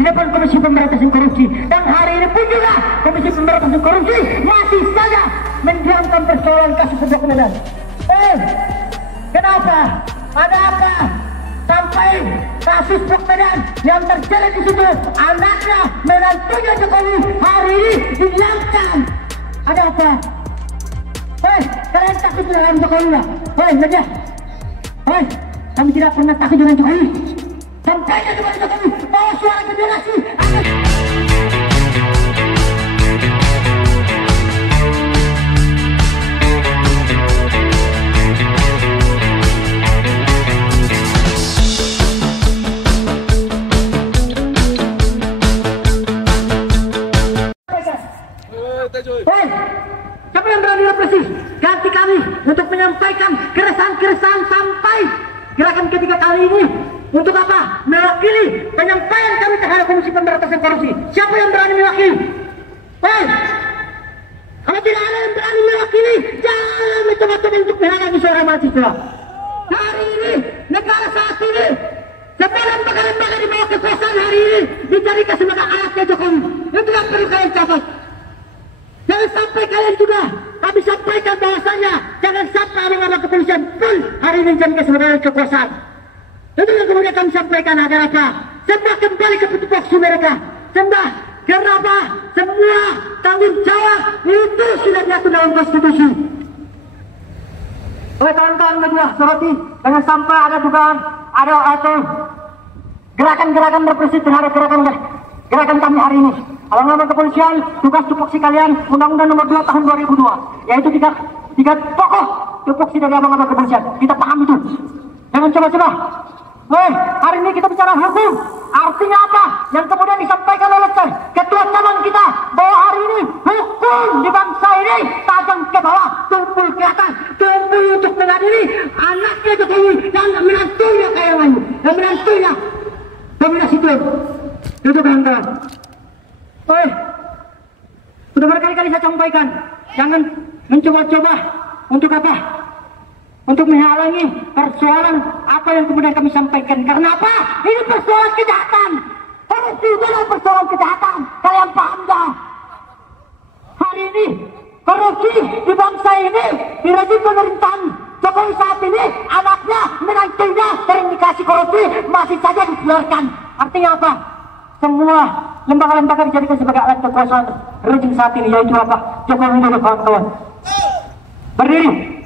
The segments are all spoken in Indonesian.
di depan Komisi Pemberantasan Korupsi. Dan hari ini pun juga Komisi Pemberantasan Korupsi masih saja mendiamkan persoalan kasus Blok Medan. Kenapa? Ada apa? Sampai kasus Blok Medan yang terjadi di situ, anaknya menantunya Jokowi hari ini didiamkan. Ada apa? Kalian takut dengan Jokowi ya? Media. Kami tidak pernah takut dengan Jokowi. Sampaikan kepada Jokowi bahwa suara generasi akan... Siapa yang berani represi? Ganti kami untuk menyampaikan keresahan-keresahan sampai gerakan ketiga kali ini. Untuk apa? Mewakili penyampaian kami terhadap Komisi Pemberantasan Korupsi. Siapa yang berani mewakili? Kalau tidak ada yang berani mewakili, jangan mencoba-coba untuk menghalangi suara mahasiswa. Hari ini, negara saat ini, semua lembaga-lembaga di bawah kekuasaan hari ini dijadikan sebagai alatnya Jokowi. Itu yang perlu kalian catat. Jangan sampai kalian juga kami sampaikan bahwasannya jangan sampai abang-abang kepolisian pun hari ini dijadikan sebagai kekuasaan. Itu yang kemudian kami sampaikan agar apa? Sembah kembali ke tupoksi mereka. Sembah karena apa? Semua tanggung jawab itu sudah diatur dalam konstitusi. Oleh kawan-kawan media soroti, jangan sampai ada dugaan ada atau gerakan-gerakan represi terhadap gerakan kami hari ini. Kalau nama kepolisian, tugas tupoksi kalian Undang-Undang Nomor 2 Tahun 2002, yaitu tiga pokok tupoksi dari abang-abang kepolisian. Kita paham itu. Jangan coba-coba. Hari ini kita bicara hukum. Artinya apa? Yang kemudian disampaikan oleh ketua cabang kita bahwa hari ini hukum di bangsa ini tajam ke bawah, tumpul ke atas, tumpul untuk mengadili anaknya Jokowi dan menantunya kayak lain, dan menantunya dominasi itu. Itu kawan-kawan. Sudah berkali-kali saya sampaikan, jangan mencoba-coba untuk apa? Untuk menghalangi persoalan apa yang kemudian kami sampaikan. Karena apa? Ini persoalan kejahatan. Korupsi itu adalah persoalan kejahatan. Kalian paham dah? Hari ini korupsi di bangsa ini di rezim pemerintahan Jokowi saat ini, anaknya menantunya terindikasi korupsi masih saja dibiarkan. Artinya apa? Semua lembaga-lembaga dijadikan sebagai alat kekuasaan rezim saat ini, yaitu apa? Jokowi dan kawan-kawan. Berdiri.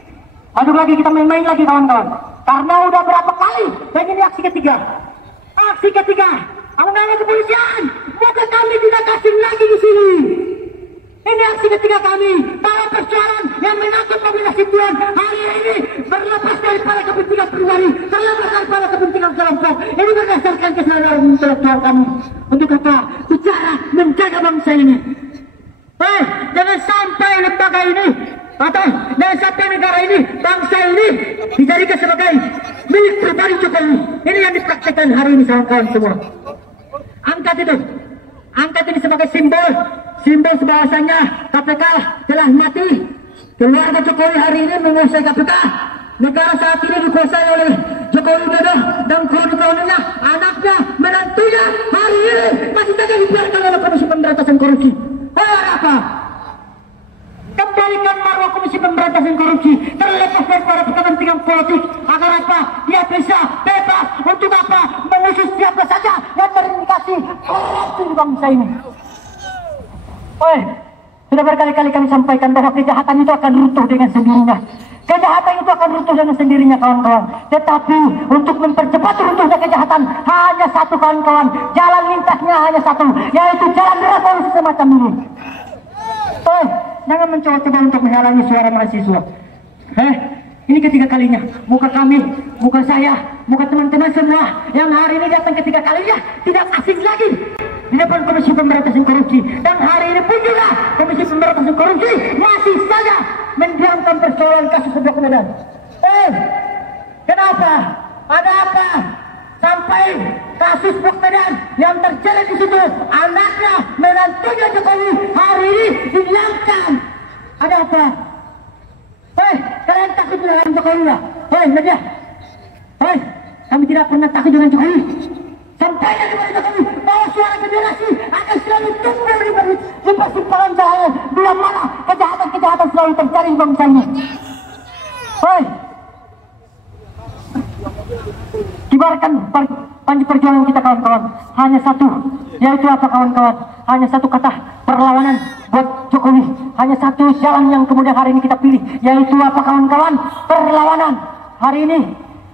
Maju lagi, kita main-main lagi kawan-kawan. Karena udah berapa kali dan ini aksi ketiga. Aksi ketiga. Abang-abang kepolisian, bukan kami tidak kasih lagi di sini. Ini aksi ketiga kami. Dalam persoalan yang menakut nominasi Tuhan hari ini berlepas daripada kepentingan pribadi, terlepas daripada kepentingan kelompok. Ini berdasarkan kesadaran intelektual kami. Untuk apa? Bicara menjaga bangsa ini. Jangan sampai lembaga ini atau jangan sampai negara ini, bangsa ini dijadikan sebagai milik pribadi Jokowi. Ini yang dipraktikkan hari ini kawan-kawan semua. Angkat itu, angkat ini sebagai simbol bahwasanya KPK telah mati. Keluarga Jokowi hari ini menguasai KPK. Negara saat ini dikuasai oleh Jokowi Widodo dan kroni-kroninya, anaknya, menantunya hari ini masih saja dibiarkan oleh Komisi Pemberantasan Korupsi. Apa? Kembalikan marwah Komisi Pemberantasan Korupsi, terlepas daripada kepentingan politik, agar apa? Dia bisa bebas untuk apa? Mengusut siapa saja yang terindikasi korupsi di bangsa ini. Sudah berkali-kali kami sampaikan bahwa kejahatan itu akan runtuh dengan sendirinya. Kejahatan itu akan runtuh dengan sendirinya kawan-kawan. Tetapi untuk mempercepat runtuhnya kejahatan hanya satu kawan-kawan. Jalan lintasnya hanya satu, yaitu jalan revolusi semacam ini. Jangan mencoba-coba untuk menghalangi suara mahasiswa. Ini ketiga kalinya. Muka kami, muka saya, muka teman-teman semua yang hari ini datang ketiga kalinya tidak asing lagi di depan Komisi Pemberantasan Korupsi. Dan hari ini pun juga Komisi Pemberantasan Korupsi masih saja mendiamkan persoalan kasus Blok Medan. Kenapa? Ada apa? Sampai kasus Blok Medan yang terjadi di situ, anaknya menantunya Jokowi hari ini didiamkan. Ada apa? Kalian takut dengan Jokowi ya? Media. Kami tidak pernah takut dengan Jokowi. Sampaikan kepada Jokowi bahwa suara toleransi akan selalu tumbuh di persimpangan jalan bila mana kejahatan-kejahatan selalu terjadi di bangsa ini. Hei, kibarkan panji perjuangan kita kawan-kawan. Hanya satu, yaitu apa kawan-kawan? Hanya satu kata perlawanan buat Jokowi. Hanya satu jalan yang kemudian hari ini kita pilih, yaitu apa kawan-kawan? Perlawanan. Hari ini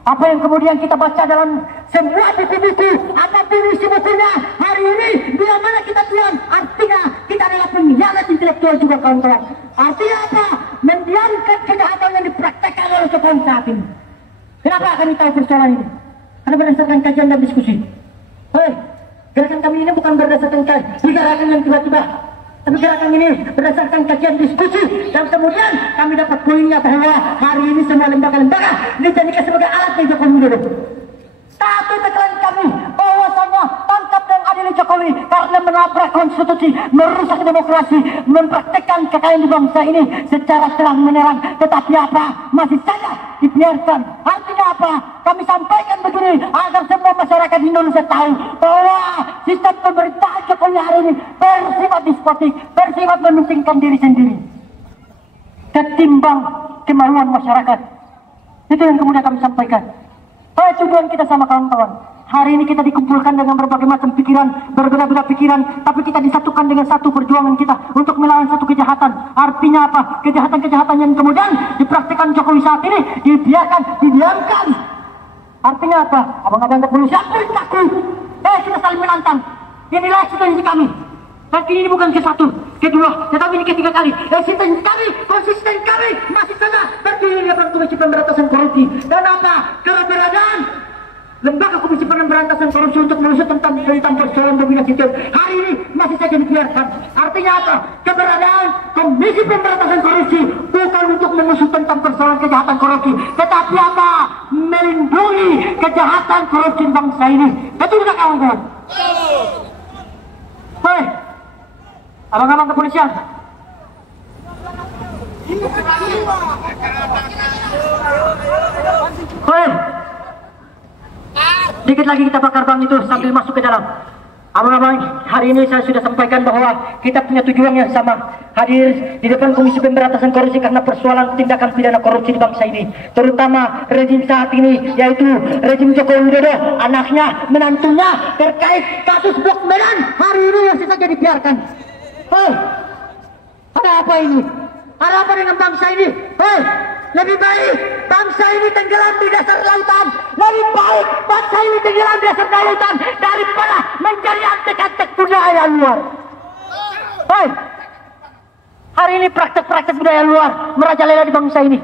apa yang kemudian kita baca dalam semua buku-buku, apapun isi bukunya, hari ini bila mana kita tuan, artinya kita adalah pengkhianat intelektual juga kawan-kawan. Artinya apa? Mendiamkan kejahatan yang dipraktekkan oleh Jokowi saat ini. Kenapa kami tahu persoalan ini? Karena berdasarkan kajian dan diskusi. Hei, gerakan kami ini bukan berdasarkan gerakan yang tiba-tiba, tapi gerakan ini berdasarkan kajian diskusi, dan kemudian kami dapat poinnya bahwa hari ini semua lembaga-lembaga dijadikan sebagai alat dari Jokowi Widodo. Tapi tekanan kami bahwasanya tangkap dan adili Jokowi karena menabrak konstitusi, merusak demokrasi, mempraktekkan kekayaan di bangsa ini secara terang menerang. Tetapi apa? Masih saja dibiarkan. Artinya apa? Kami sampaikan begini agar semua masyarakat Indonesia tahu bahwa sistem pemerintahan Jokowi hari ini bersifat despotik, bersifat mementingkan diri sendiri ketimbang kemauan masyarakat. Itu yang kemudian kami sampaikan. Tujuan kita sama kawan-kawan. Hari ini kita dikumpulkan dengan berbagai macam pikiran, berbeda-beda pikiran, tapi kita disatukan dengan satu perjuangan kita untuk melawan satu kejahatan. Artinya apa? Kejahatan-kejahatan yang kemudian dipraktikkan Jokowi saat ini dibiarkan, didiamkan. Artinya apa? Abang-abang kepolisian perintahku. Kita saling menantang. Inilah situasi kami. Dan ini bukan ke satu, kedua, tetapi ini ketiga kali. Konsisten kami masih saja berdiri di depan Komisi Pemberantasan Korupsi. Dan apa? Keberadaan Lembaga Komisi Pemberantasan Korupsi untuk mengusut tentang persoalan dominasi itu hari ini masih saja dibiarkan. Artinya apa? Keberadaan Komisi Pemberantasan Korupsi bukan untuk mengusut tentang persoalan kejahatan korupsi, tetapi apa? Melindungi kejahatan korupsi bangsa ini. Betul tidak kawan-kawan? Hei, abang-abang kepolisian, hei, dikit lagi kita bakar bang itu sambil masuk ke dalam. Abang-abang, hari ini saya sudah sampaikan bahwa kita punya tujuan yang sama, hadir di depan Komisi Pemberantasan Korupsi karena persoalan tindakan pidana korupsi di bangsa ini, terutama rezim saat ini, yaitu rezim Jokowi Widodo, anaknya, menantunya, terkait kasus Blok Medan hari ini masih saja dibiarkan. Hei, ada apa ini? Ada apa dengan bangsa ini? Hei, lebih baik bangsa ini tenggelam di dasar lautan. Lebih baik bangsa ini tenggelam di dasar lautan daripada menjadi antek-antek budaya luar. Hei, hari ini praktek-praktek budaya luar merajalela di bangsa ini.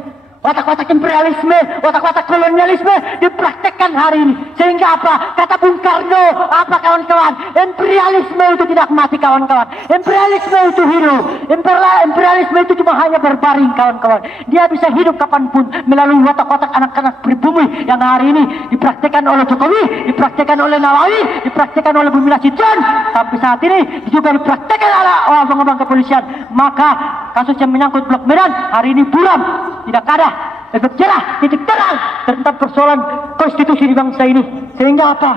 Watak-watak imperialisme, watak-watak kolonialisme dipraktekkan hari ini. Sehingga apa? Kata Bung Karno, apa kawan-kawan? Imperialisme itu tidak mati kawan-kawan. Imperialisme itu hidup. Imperialisme itu cuma hanya berbaring kawan-kawan. Dia bisa hidup kapanpun melalui watak-watak anak-anak pribumi yang hari ini dipraktekkan oleh Jokowi, dipraktekkan oleh Nawawi, dipraktekkan oleh Bumi Nasution. Sampai saat ini juga dipraktekkan oleh abang-abang kepolisian. Maka kasus yang menyangkut Blok Medan hari ini buram, tidak ada efek jerah, titik terang tentang persoalan konstitusi di bangsa ini. Sehingga apa?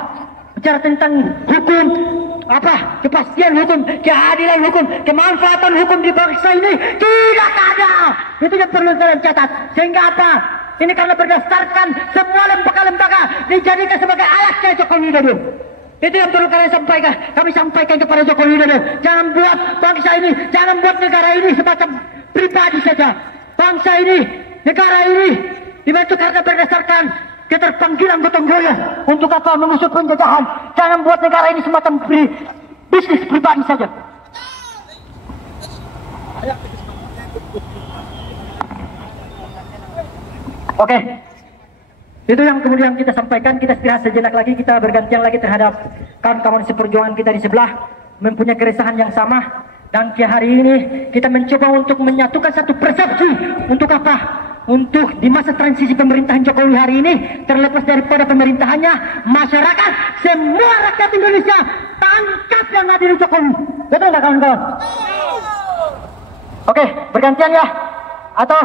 Bicara tentang hukum, apa? Kepastian hukum, keadilan hukum, kemanfaatan hukum di bangsa ini tidak ada. Itu yang perlu kalian catat. Sehingga apa? Ini karena berdasarkan semua lembaga-lembaga dijadikan sebagai alatnya Jokowi Widodo. Itu yang perlu kalian sampaikan. Kami sampaikan kepada Jokowi Widodo, jangan buat bangsa ini, jangan buat negara ini semacam pribadi saja. Bangsa ini, negara ini dibentuk karena berdasarkan keterpanggilan gotong royong. Untuk apa? Mengusut penjajahan. Jangan buat negara ini semacam bisnis pribadi saja. Oke, itu yang kemudian kita sampaikan. Kita istirahat sejenak lagi, kita bergantian lagi terhadap kawan-kawan seperjuangan kita di sebelah, mempunyai keresahan yang sama. Dan hari ini kita mencoba untuk menyatukan satu persepsi. Untuk apa? Untuk di masa transisi pemerintahan Jokowi hari ini, terlepas daripada pemerintahannya, masyarakat, semua rakyat Indonesia tangkap yang hadir Jokowi. Betul nggak kawan-kawan? Oke, bergantian ya? Atau?